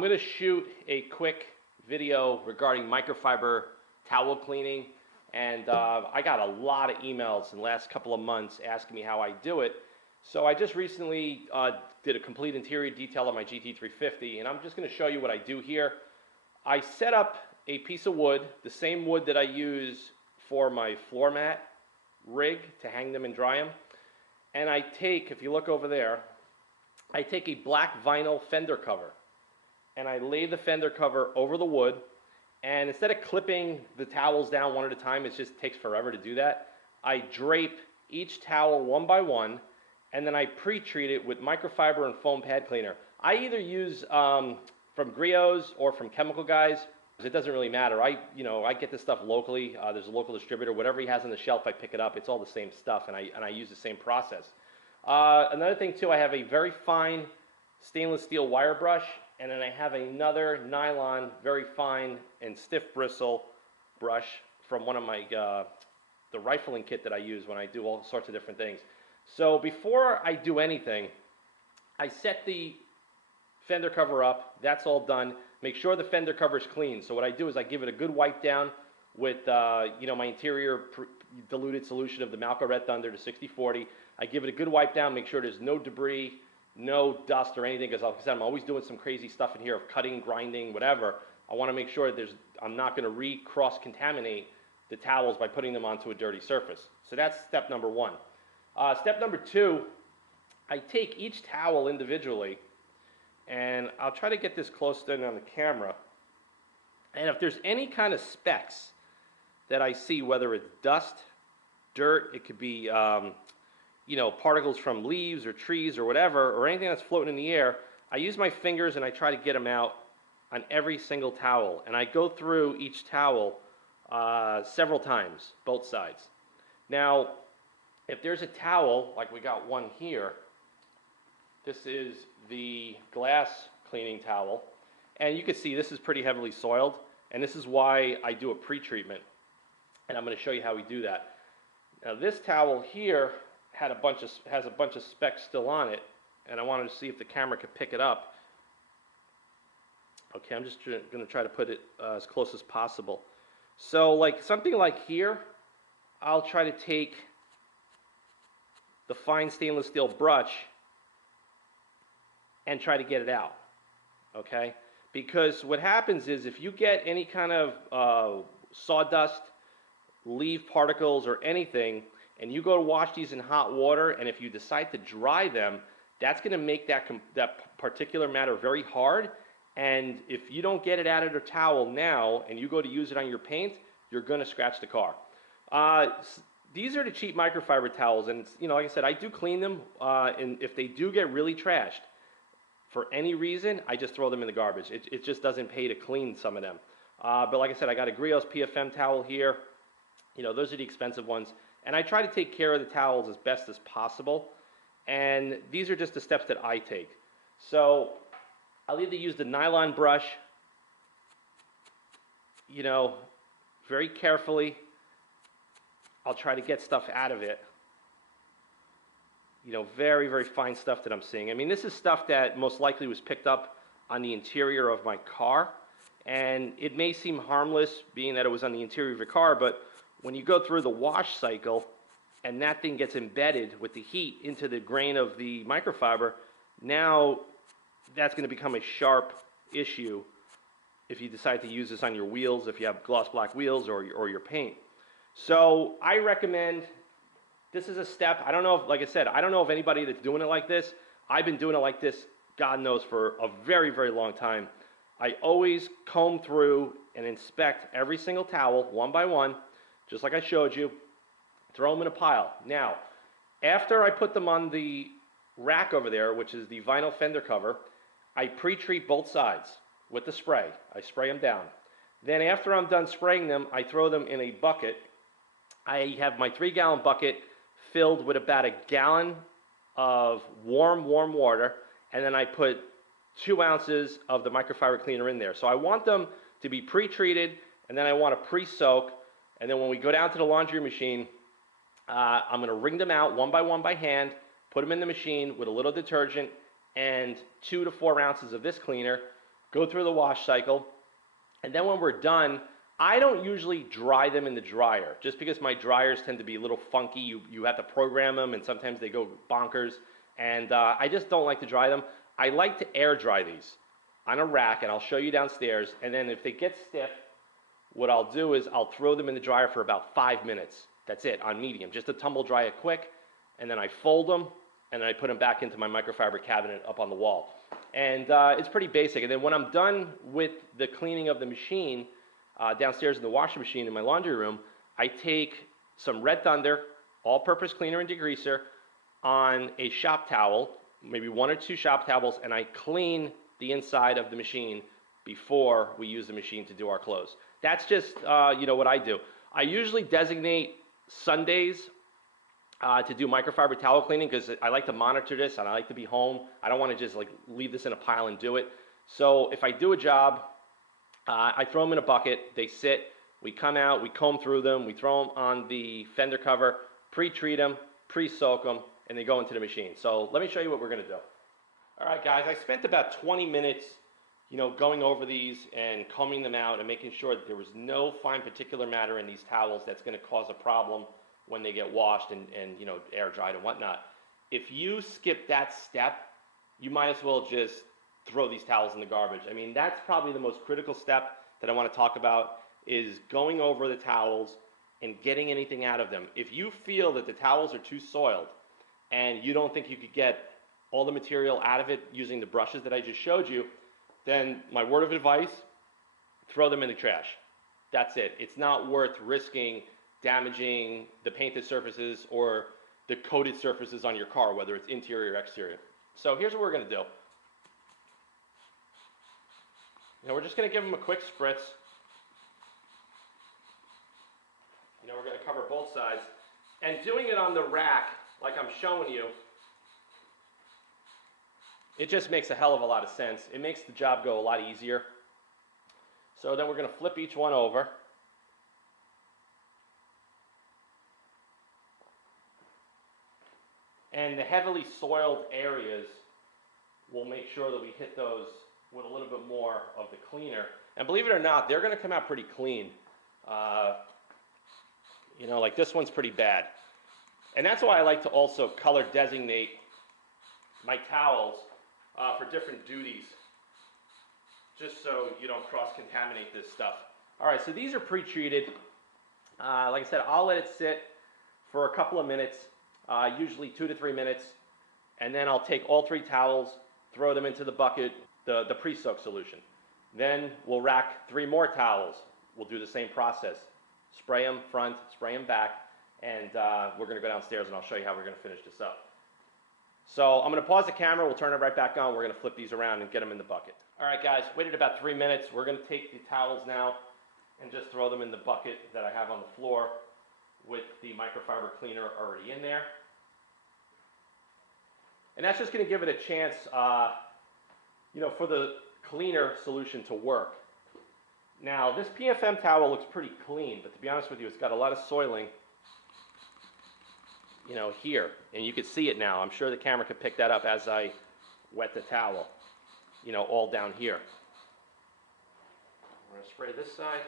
I'm going to shoot a quick video regarding microfiber towel cleaning, and I got a lot of emails in the last couple of months asking me how I do it. So I just recently did a complete interior detail on my GT350, and I'm just going to show you what I do here. I set up a piece of wood, the same wood that I use for my floor mat rig to hang them and dry them. And I take, if you look over there, I take a black vinyl fender cover and I lay the fender cover over the wood, and instead of clipping the towels down one at a time, it just takes forever to do that, I drape each towel one by one, and then I pre-treat it with microfiber and foam pad cleaner. I either use from Griots or from Chemical Guys. It doesn't really matter. I get this stuff locally. There's a local distributor. Whatever he has on the shelf, I pick it up. It's all the same stuff, and I use the same process. Another thing too, I have a very fine stainless steel wire brush, and then I have another nylon, very fine and stiff bristle brush from one of my the rifling kit that I use when I do all sorts of different things. So before I do anything, I set the fender cover up. That's all done. Make sure the fender cover is clean. So what I do is I give it a good wipe down with my interior diluted solution of the Malco Red Thunder to 60/40. I give it a good wipe down, make sure there's no debris, no dust or anything, because like I said, I'm always doing some crazy stuff in here of cutting, grinding, whatever. I want to make sure that I'm not going to cross-contaminate the towels by putting them onto a dirty surface. So that's step number one. Step number two, I take each towel individually, and I'll try to get this close in on the camera. And if there's any kind of specks that I see, whether it's dust, dirt, it could be particles from leaves or trees or whatever, or anything that's floating in the air, I use my fingers and I try to get them out on every single towel. And I go through each towel several times, both sides. Now, if there's a towel, like we got one here, this is the glass cleaning towel, and you can see this is pretty heavily soiled, and this is why I do a pre-treatment, and I'm going to show you how we do that. Now this towel here has a bunch of specks still on it, and I wanted to see if the camera could pick it up. Okay, I'm just going to try to put it as close as possible. So like something like here, I'll try to take the fine stainless steel brush and try to get it out, okay? Because what happens is if you get any kind of sawdust, leaf particles or anything, and you go to wash these in hot water, and if you decide to dry them, that's going to make that particular matter very hard, and if you don't get it out of the towel now and you go to use it on your paint, you're going to scratch the car. These are the cheap microfiber towels, and like I said, I do clean them, and if they do get really trashed for any reason, I just throw them in the garbage. It just doesn't pay to clean some of them. But like I said, I got a Griots PFM towel here. Those are the expensive ones. And I try to take care of the towels as best as possible. And these are just the steps that I take. So I'll either use the nylon brush, very carefully. I'll try to get stuff out of it. Very, very fine stuff that I'm seeing. I mean, this is stuff that most likely was picked up on the interior of my car. And it may seem harmless, being that it was on the interior of your car, but when you go through the wash cycle and that thing gets embedded with the heat into the grain of the microfiber, now that's going to become a sharp issue if you decide to use this on your wheels, if you have gloss black wheels or your paint. So I recommend, this is a step. I don't know if, like I said, I don't know of anybody that's doing it like this. I've been doing it like this, God knows, for a very, very long time. I always comb through and inspect every single towel one by one, just like I showed you, throw them in a pile. Now, after I put them on the rack over there, which is the vinyl fender cover, I pre-treat both sides with the spray. I spray them down. Then after I'm done spraying them, I throw them in a bucket. I have my 3-gallon bucket filled with about a gallon of warm water, and then I put 2 ounces of the microfiber cleaner in there. So I want them to be pre-treated, and then I want to pre-soak, and then when we go down to the laundry machine, I'm going to wring them out one by hand, put them in the machine with a little detergent and 2 to 4 ounces of this cleaner. go through the wash cycle, and then when we're done, I don't usually dry them in the dryer, just because my dryers tend to be a little funky. You have to program them, and sometimes they go bonkers, and I just don't like to dry them. I like to air dry these on a rack, and I'll show you downstairs, and then if they get stiff, what I'll do is I'll throw them in the dryer for about 5 minutes. That's it, on medium, just to tumble dry it quick, and then I fold them, and then I put them back into my microfiber cabinet up on the wall. And it's pretty basic. And then when I'm done with the cleaning of the machine, downstairs in the washing machine in my laundry room, I take some Red Thunder, all-purpose cleaner and degreaser, on a shop towel, maybe 1 or 2 shop towels, and I clean the inside of the machine before we use the machine to do our clothes. That's just what I do. I usually designate Sundays to do microfiber towel cleaning, because I like to monitor this and I like to be home. I don't want to just like leave this in a pile and do it. So if I do a job, I throw them in a bucket, they sit, we come out, we comb through them, we throw them on the fender cover, pre-treat them, pre-soak them, and they go into the machine. So let me show you what we're going to do. All right, guys, I spent about 20 minutes going over these and combing them out and making sure that there was no fine particular matter in these towels that's going to cause a problem when they get washed and air dried and whatnot. If you skip that step, you might as well just throw these towels in the garbage. I mean, that's probably the most critical step that I want to talk about, is going over the towels and getting anything out of them. If you feel that the towels are too soiled and you don't think you could get all the material out of it using the brushes that I just showed you, then my word of advice, throw them in the trash. That's it. It's not worth risking damaging the painted surfaces or the coated surfaces on your car, whether it's interior or exterior. So here's what we're going to do. We're just going to give them a quick spritz. We're going to cover both sides. And doing it on the rack, like I'm showing you, it just makes a hell of a lot of sense. It makes the job go a lot easier. So then we're going to flip each one over. And the heavily soiled areas, we'll make sure that we hit those with a little bit more of the cleaner. And believe it or not, they're going to come out pretty clean. Like this one's pretty bad. And that's why I like to also color designate my towels for different duties, just so you don't cross-contaminate this stuff. All right, so these are pre-treated. Like I said, I'll let it sit for a couple of minutes, usually 2 to 3 minutes, and then I'll take all 3 towels, throw them into the bucket, the pre-soak solution. Then we'll rack 3 more towels. We'll do the same process. Spray them front, spray them back, and we're going to go downstairs and I'll show you how we're going to finish this up. So I'm going to pause the camera, we'll turn it right back on, we're going to flip these around and get them in the bucket. All right guys, waited about 3 minutes. We're going to take the towels now and just throw them in the bucket that I have on the floor with the microfiber cleaner already in there. And that's just going to give it a chance, for the cleaner solution to work. Now, this PFM towel looks pretty clean, but to be honest with you, it's got a lot of soiling, here. And you can see it now. I'm sure the camera could pick that up as I wet the towel, all down here. We're going to spray this side.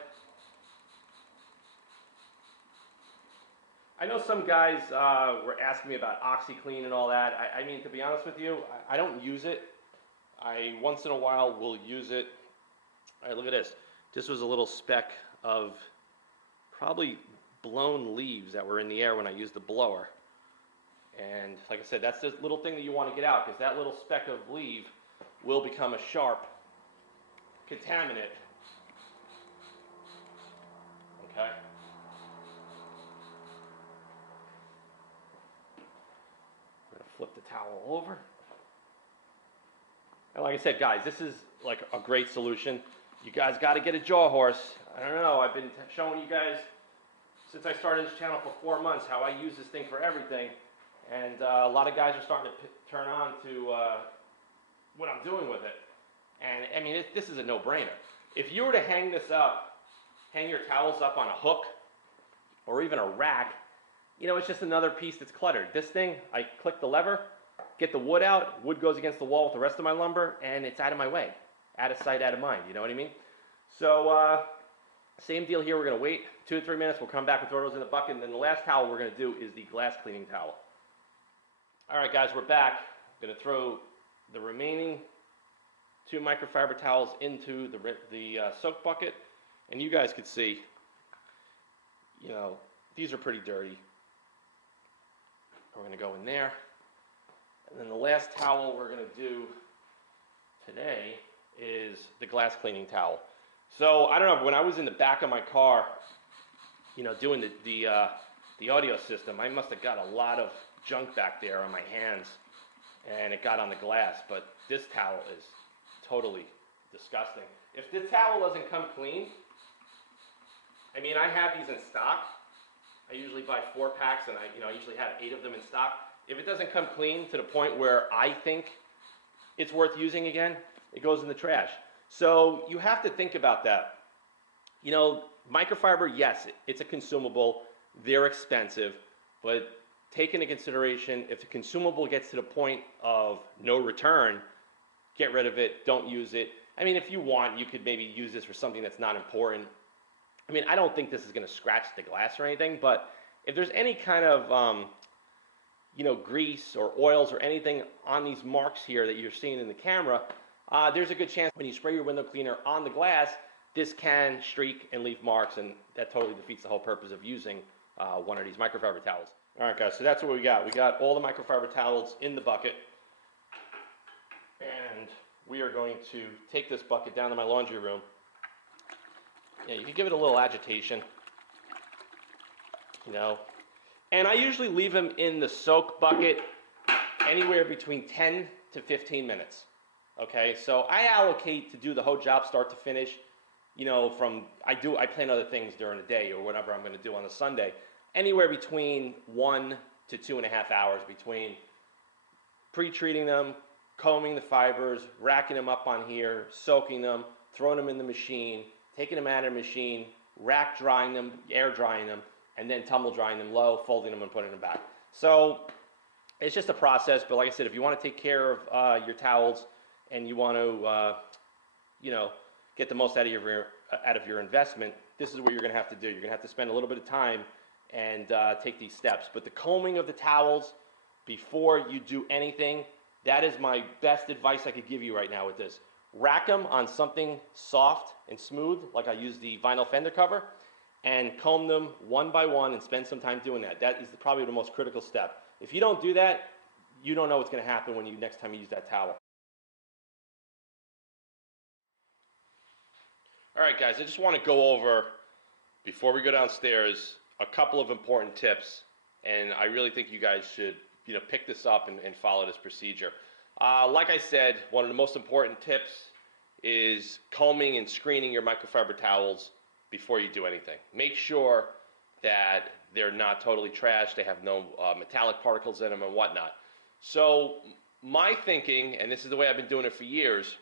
I know some guys were asking me about OxyClean and all that. I mean, to be honest with you, I don't use it. I once in a while will use it. All right, look at this. This was a little speck of probably blown leaves that were in the air when I used the blower. And like I said, that's the little thing that you want to get out, because that little speck of leaf will become a sharp contaminant. Okay? I'm going to flip the towel over. And like I said, guys, this is like a great solution. You guys got to get a jaw horse. I don't know, I've been showing you guys since I started this channel for 4 months how I use this thing for everything. And a lot of guys are starting to turn on to what I'm doing with it. And I mean, this is a no-brainer. If you were to hang this up, hang your towels up on a hook or even a rack, it's just another piece that's cluttered. This thing, I click the lever, get the wood out, wood goes against the wall with the rest of my lumber, and it's out of my way. out of sight, out of mind, you know what I mean? So same deal here, we're gonna wait 2 to 3 minutes, we'll come back and throw those in the bucket, and then the last towel we're gonna do is the glass cleaning towel. All right guys, we're back. I'm gonna throw the remaining 2 microfiber towels into the soak bucket, and you guys could see, you know, these are pretty dirty. We're gonna go in there, and then the last towel we're gonna do today is the glass cleaning towel. So I don't know, when I was in the back of my car, you know, doing the audio system, I must have got a lot of junk back there on my hands, and it got on the glass. But this towel is totally disgusting. If the towel doesn't come clean, I mean, I have these in stock. I usually buy 4 packs, and I usually have 8 of them in stock. If it doesn't come clean to the point where I think it's worth using again, it goes in the trash. So you have to think about that. You know, microfiber, yes, it's a consumable. They're expensive, but take into consideration, if the consumable gets to the point of no return, get rid of it, don't use it. I mean, if you want, you could maybe use this for something that's not important. I mean, I don't think this is going to scratch the glass or anything, but if there's any kind of, you know, grease or oils or anything on these marks here that you're seeing in the camera, there's a good chance when you spray your window cleaner on the glass, this can streak and leave marks, and that totally defeats the whole purpose of using one of these microfiber towels. All right, guys, so that's what we got. We got all the microfiber towels in the bucket, and we are going to take this bucket down to my laundry room. Yeah, you can give it a little agitation, you know. And I usually leave them in the soak bucket anywhere between 10 to 15 minutes. Okay, so I allocate to do the whole job start to finish, you know, I plan other things during the day or whatever I'm going to do on a Sunday, anywhere between 1 to 2.5 hours between pre-treating them, combing the fibers, racking them up on here, soaking them, throwing them in the machine, taking them out of the machine, rack drying them, air drying them, and then tumble drying them low, folding them and putting them back. So it's just a process, but like I said, if you want to take care of your towels and you want to, you know, get the most out of your investment, this is what you're going to have to do. You're going to have to spend a little bit of time and take these steps. But the combing of the towels before you do anything, that is my best advice I could give you right now with this. Rack them on something soft and smooth, like I use the vinyl fender cover, and comb them one by one and spend some time doing that. That is probably the most critical step. If you don't do that, you don't know what's going to happen when next time you use that towel. All right, guys, I just want to go over, before we go downstairs, a couple of important tips, and I really think you guys should, you know, pick this up and follow this procedure. Like I said, one of the most important tips is combing and screening your microfiber towels before you do anything. Make sure that they're not totally trashed, they have no metallic particles in them and whatnot. So my thinking, and this is the way I've been doing it for years,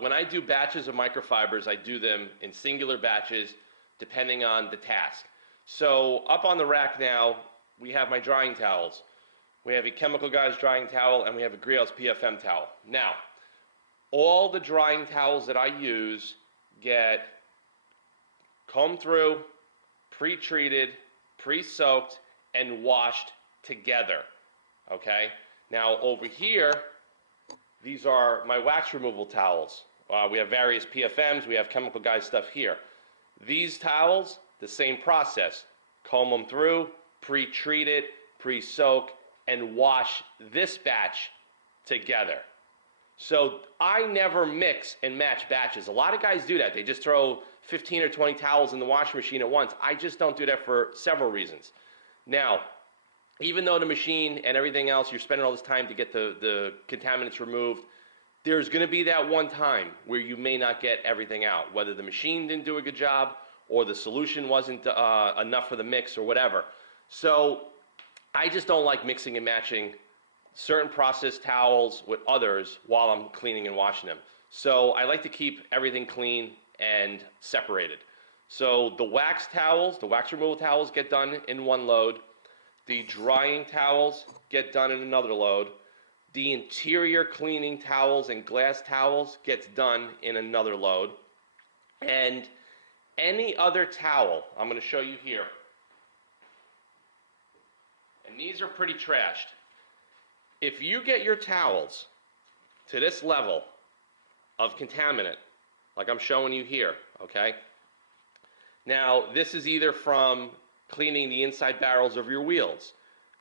when I do batches of microfibers, I do them in singular batches depending on the task. So up on the rack now, we have my drying towels. We have a Chemical Guys drying towel, and we have a Griot's PFM towel. Now, all the drying towels that I use get combed through, pre-treated, pre-soaked, and washed together, okay? Now, over here, these are my wax removal towels. We have various PFMs, we have Chemical Guys stuff here. These towels, the same process. Comb them through, pre-treat it, pre-soak, and wash this batch together. So I never mix and match batches. A lot of guys do that. They just throw 15 or 20 towels in the washing machine at once. I just don't do that for several reasons. Now, even though the machine and everything else, you're spending all this time to get the contaminants removed, there's going to be that one time where you may not get everything out, whether the machine didn't do a good job or the solution wasn't enough for the mix or whatever. So I just don't like mixing and matching certain processed towels with others while I'm cleaning and washing them. So I like to keep everything clean and separated. So the wax towels, the wax removal towels get done in one load. The drying towels get done in another load. The interior cleaning towels and glass towels gets done in another load. And any other towel, I'm going to show you here. And these are pretty trashed. If you get your towels to this level of contaminant, like I'm showing you here, okay? Now, this is either from cleaning the inside barrels of your wheels,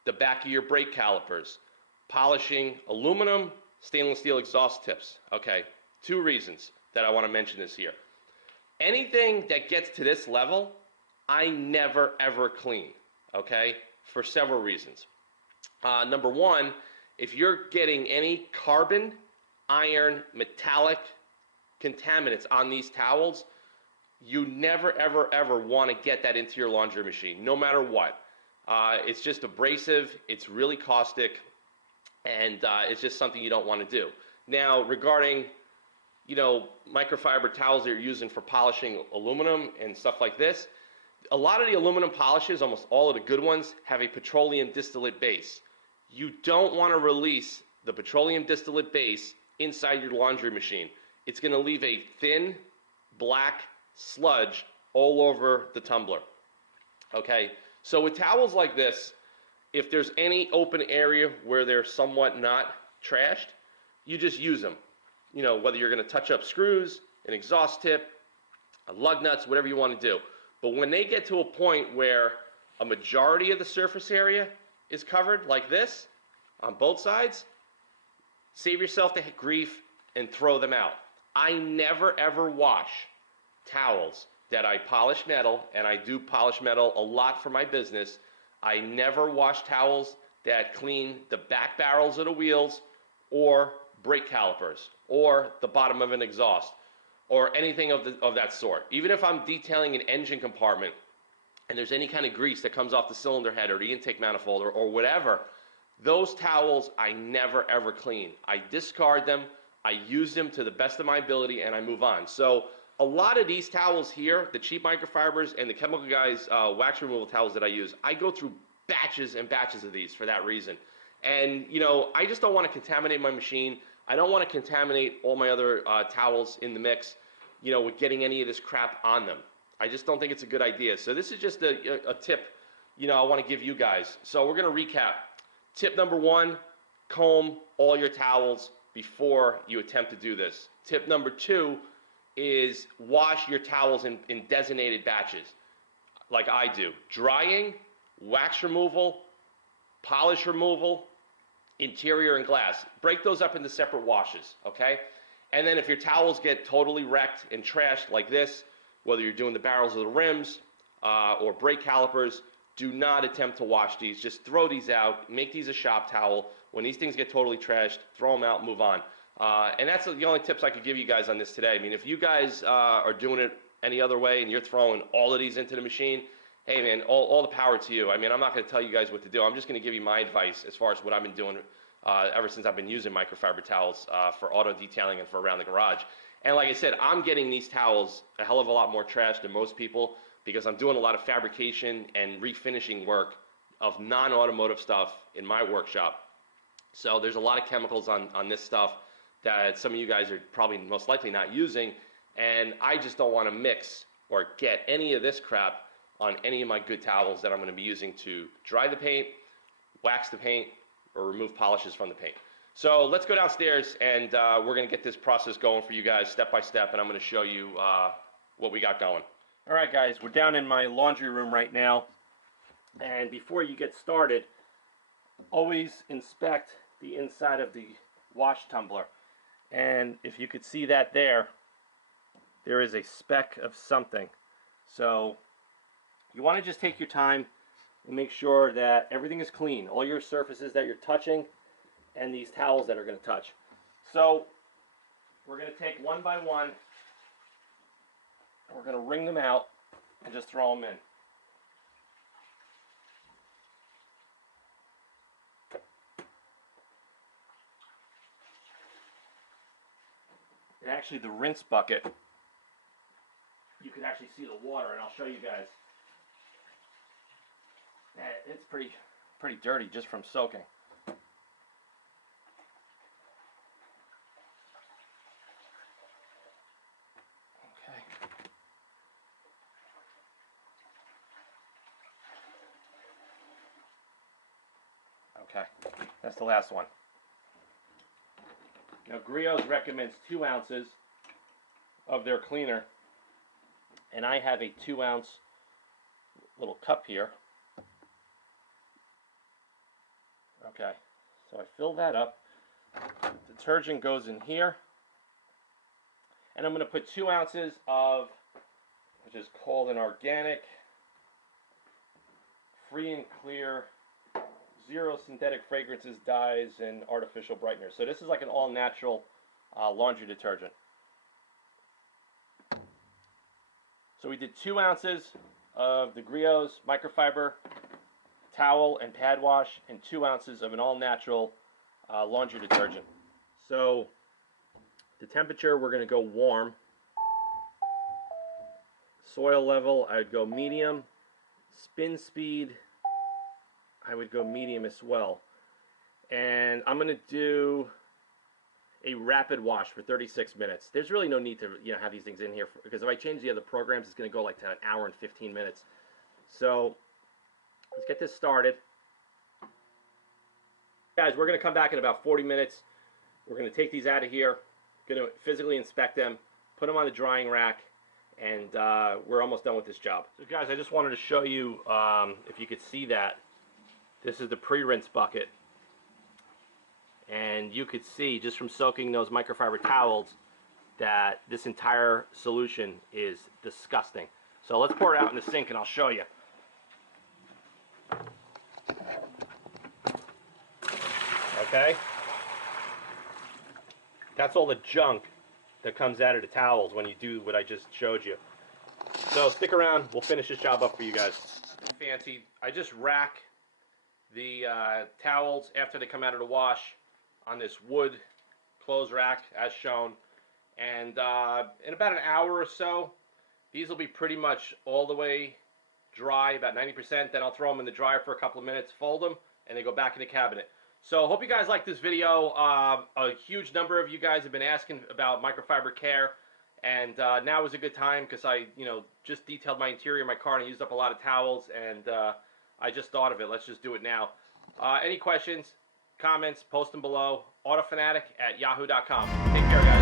the back of your brake calipers, polishing aluminum, stainless steel exhaust tips. Okay, 2 reasons that I want to mention this here. Anything that gets to this level, I never ever clean, okay, for several reasons. Number 1, if you're getting any carbon, iron, metallic contaminants on these towels, you never ever ever want to get that into your laundry machine, no matter what. It's just abrasive, it's really caustic, and it's just something you don't want to do. Now, regarding, you know, microfiber towels that you're using for polishing aluminum and stuff like this, a lot of the aluminum polishes, almost all of the good ones, have a petroleum distillate base. You don't want to release the petroleum distillate base inside your laundry machine. It's going to leave a thin, black sludge all over the tumbler. Okay, so with towels like this, if there's any open area where they're somewhat not trashed, you just use them. You know, whether you're going to touch up screws, an exhaust tip, lug nuts, whatever you want to do. But when they get to a point where a majority of the surface area is covered like this on both sides, save yourself the grief and throw them out. I never ever wash towels that I polish metal, and I do polish metal a lot for my business. I never wash towels that clean the back barrels of the wheels or brake calipers or the bottom of an exhaust or anything of that sort. Even if I'm detailing an engine compartment and there's any kind of grease that comes off the cylinder head or the intake manifold or whatever, those towels I never ever clean. I discard them, I use them to the best of my ability, and I move on. So a lot of these towels here, the cheap microfibers and the Chemical Guys wax removal towels that I use, I go through batches and batches of these for that reason. And, you know, I just don't want to contaminate my machine. I don't want to contaminate all my other towels in the mix, you know, with getting any of this crap on them. I just don't think it's a good idea. So this is just a tip, you know, I want to give you guys. So we're going to recap. Tip number 1, comb all your towels before you attempt to do this. Tip number 2 is wash your towels in designated batches, like I do. Drying, wax removal, polish removal, interior and glass. Break those up into separate washes, okay? And then if your towels get totally wrecked and trashed like this, whether you're doing the barrels or the rims or brake calipers, do not attempt to wash these. Just throw these out. Make these a shop towel. When these things get totally trashed, throw them out, move on. And that's the only tips I could give you guys on this today. I mean, if you guys are doing it any other way and you're throwing all of these into the machine, hey man, all the power to you. I mean, I'm not going to tell you guys what to do. I'm just going to give you my advice as far as what I've been doing ever since I've been using microfiber towels for auto detailing and for around the garage. And like I said, I'm getting these towels a hell of a lot more trash than most people because I'm doing a lot of fabrication and refinishing work of non-automotive stuff in my workshop. So there's a lot of chemicals on this stuff that some of you guys are probably most likely not using, and I just don't want to mix or get any of this crap on any of my good towels that I'm going to be using to dry the paint, wax the paint, or remove polishes from the paint. So let's go downstairs and we're going to get this process going for you guys step by step, and I'm going to show you what we got going. All right guys, we're down in my laundry room right now, and before you get started, always inspect the inside of the wash tumbler. And if you could see that there is a speck of something. So you want to just take your time and make sure that everything is clean. All your surfaces that you're touching and these towels that are going to touch. So we're going to take one by one and we're going to wring them out and just throw them in. And actually the rinse bucket, you can actually see the water, and I'll show you guys. It's pretty dirty just from soaking. Okay, that's the last one. Now Griot's recommends 2 ounces of their cleaner, and I have a 2-ounce little cup here. Okay, so I fill that up. Detergent goes in here, and I'm going to put 2 ounces of, which is called an organic, free and clear, zero synthetic fragrances, dyes, and artificial brighteners. So this is like an all-natural laundry detergent. So we did 2 ounces of the Griot's microfiber towel and pad wash, and 2 ounces of an all-natural laundry detergent. So the temperature, we're going to go warm. Soil level, I would go medium. Spin speed, I would go medium as well. And I'm going to do a rapid wash for 36 minutes. There's really no need to have these things in here because if I change the other programs, it's going to go like to an hour and 15 minutes. So let's get this started. Guys, we're going to come back in about 40 minutes. We're going to take these out of here, going to physically inspect them, put them on the drying rack, and we're almost done with this job. So guys, I just wanted to show you, if you could see that, this is the pre-rinse bucket. And you could see, just from soaking those microfiber towels, that this entire solution is disgusting. So let's pour it out in the sink and I'll show you. Okay? That's all the junk that comes out of the towels when you do what I just showed you. So stick around, we'll finish this job up for you guys. Fancy, I just rack the towels after they come out of the wash on this wood clothes rack as shown, and in about an hour or so these will be pretty much all the way dry, about 90%. Then I'll throw them in the dryer for a couple of minutes, fold them, and they go back in the cabinet. So hope you guys like this video. A huge number of you guys have been asking about microfiber care, and now is a good time because I just detailed my interior of my car and I used up a lot of towels, and I just thought of it. Let's just do it now. Any questions, comments, post them below. autofanatic@yahoo.com. Take care, guys.